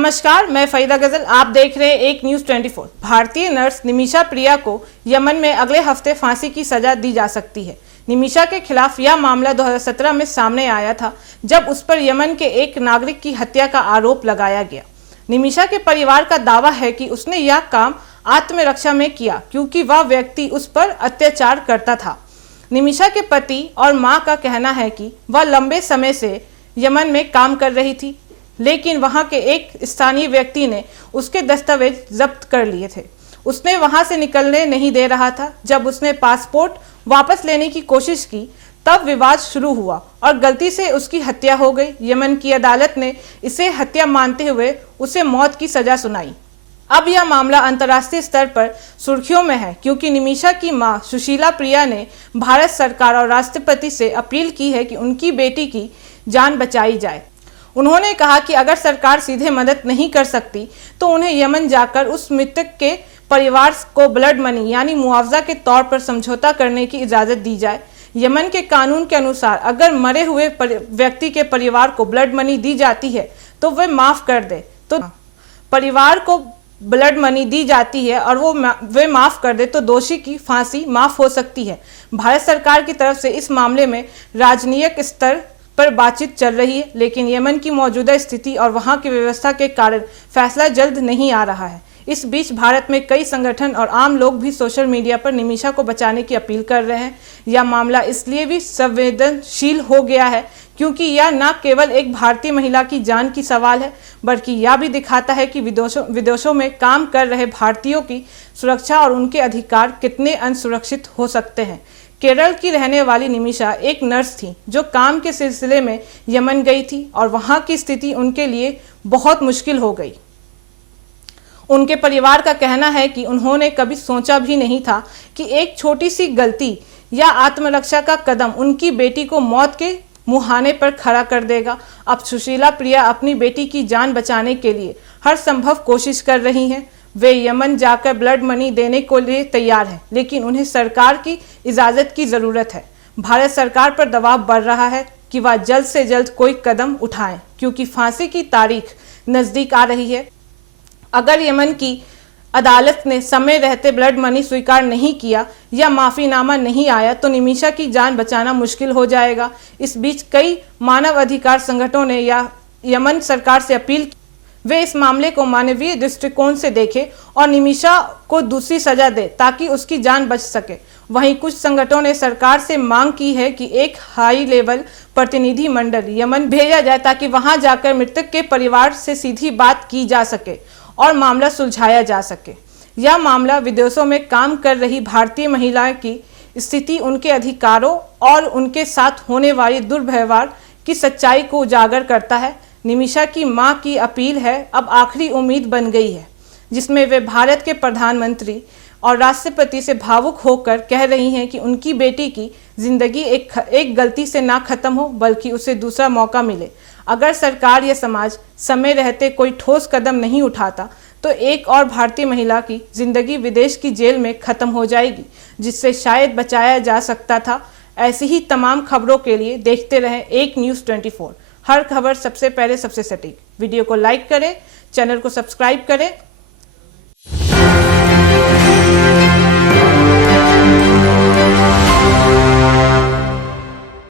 नमस्कार, मैं फरीदा गजल। आप देख रहे हैं एक न्यूज़ 24। भारतीय नर्स निमिषा प्रिया को यमन में अगले हफ्ते फांसी की सजा दी जा सकती है। निमिषा के खिलाफ यह मामला 2017 में सामने आया था, जब उस पर यमन के एक नागरिक की हत्या का आरोप लगाया गया। निमिषा के परिवार का दावा है कि उसने यह काम आत्मरक्षा में किया, क्योंकि वह व्यक्ति उस पर अत्याचार करता था। निमिषा के पति और मां का कहना है कि वह लंबे समय से यमन में काम कर रही थी, लेकिन वहां के एक स्थानीय व्यक्ति ने उसके दस्तावेज जब्त कर लिए थे। उसने वहां से निकलने नहीं दे रहा था। जब उसने पासपोर्ट वापस लेने की कोशिश की, तब विवाद शुरू हुआ और गलती से उसकी हत्या हो गई। यमन की अदालत ने इसे हत्या मानते हुए उसे मौत की सजा सुनाई। अब यह मामला अंतर्राष्ट्रीय स्तर पर सुर्खियों में है, क्योंकि निमिषा की मां सुशीला प्रिया ने भारत सरकार और राष्ट्रपति से अपील की है कि उनकी बेटी की जान बचाई जाए। उन्होंने कहा कि अगर सरकार सीधे मदद नहीं कर सकती तो उन्हें यमन जाकर उस मृतक के परिवार को ब्लड मनी यानी मुआवजा के तौर पर समझौता करने की इजाज़त दी जाए। यमन के कानून के अनुसार अगर मरे हुए व्यक्ति के परिवार को ब्लड मनी दी जाती है तो वे माफ़ कर दे, तो परिवार को ब्लड मनी दी जाती है और वे माफ़ कर दे तो दोषी की फांसी माफ़ हो सकती है। भारत सरकार की तरफ से इस मामले में राजनीतिक स्तर पर बातचीत चल रही है, लेकिन यमन की मौजूदा स्थिति और वहां की व्यवस्था के कारण फैसला जल्द नहीं आ रहा है। इस बीच भारत में कई संगठन और आम लोग भी सोशल मीडिया पर निमिषा को बचाने की अपील कर रहे हैं। यह मामला इसलिए भी संवेदनशील हो गया है क्योंकि यह न केवल एक भारतीय महिला की जान की सवाल है, बल्कि यह भी दिखाता है कि विदेशों में काम कर रहे भारतीयों की सुरक्षा और उनके अधिकार कितने असुरक्षित हो सकते हैं। केरल की रहने वाली निमिषा एक नर्स थी जो काम के सिलसिले में यमन गई थी और वहां की स्थिति उनके लिए बहुत मुश्किल हो गई। उनके परिवार का कहना है कि उन्होंने कभी सोचा भी नहीं था कि एक छोटी सी गलती या आत्मरक्षा का कदम उनकी बेटी को मौत के मुहाने पर खड़ा कर देगा। अब सुशीला प्रिया अपनी बेटी की जान बचाने के लिए हर संभव कोशिश कर रही हैं। वे यमन जाकर ब्लड मनी देने को लिए तैयार हैं, लेकिन उन्हें सरकार की इजाज़त की ज़रूरत है। भारत सरकार पर दबाव बढ़ रहा है कि वह जल्द से जल्द कोई कदम उठाएं, क्योंकि फांसी की तारीख नज़दीक आ रही है। अगर यमन की अदालत ने समय रहते ब्लड मनी स्वीकार नहीं किया या माफ़ीनामा नहीं आया तो निमिषा की जान बचाना मुश्किल हो जाएगा। इस बीच कई मानवाधिकार संगठनों ने यमन सरकार से अपील की वे इस मामले को मानवीय दृष्टिकोण से देखें और निमिषा को दूसरी सजा दे ताकि उसकी जान बच सके। वहीं कुछ संगठनों ने सरकार से मांग की है कि एक हाई लेवल प्रतिनिधि मंडल यमन भेजा जाए ताकि वहां जाकर मृतक के परिवार से सीधी बात की जा सके और मामला सुलझाया जा सके। यह मामला विदेशों में काम कर रही भारतीय महिलाओं की स्थिति, उनके अधिकारों और उनके साथ होने वाले दुर्व्यवहार की सच्चाई को उजागर करता है। निमिषा की मां की अपील है अब आखिरी उम्मीद बन गई है, जिसमें वे भारत के प्रधानमंत्री और राष्ट्रपति से भावुक होकर कह रही हैं कि उनकी बेटी की जिंदगी एक गलती से ना खत्म हो, बल्कि उसे दूसरा मौका मिले। अगर सरकार या समाज समय रहते कोई ठोस कदम नहीं उठाता तो एक और भारतीय महिला की जिंदगी विदेश की जेल में खत्म हो जाएगी, जिससे शायद बचाया जा सकता था। ऐसी ही तमाम खबरों के लिए देखते रहें एक न्यूज़ 24। हर खबर सबसे पहले सबसे सटीक। वीडियो को लाइक करें, चैनल को सब्सक्राइब करें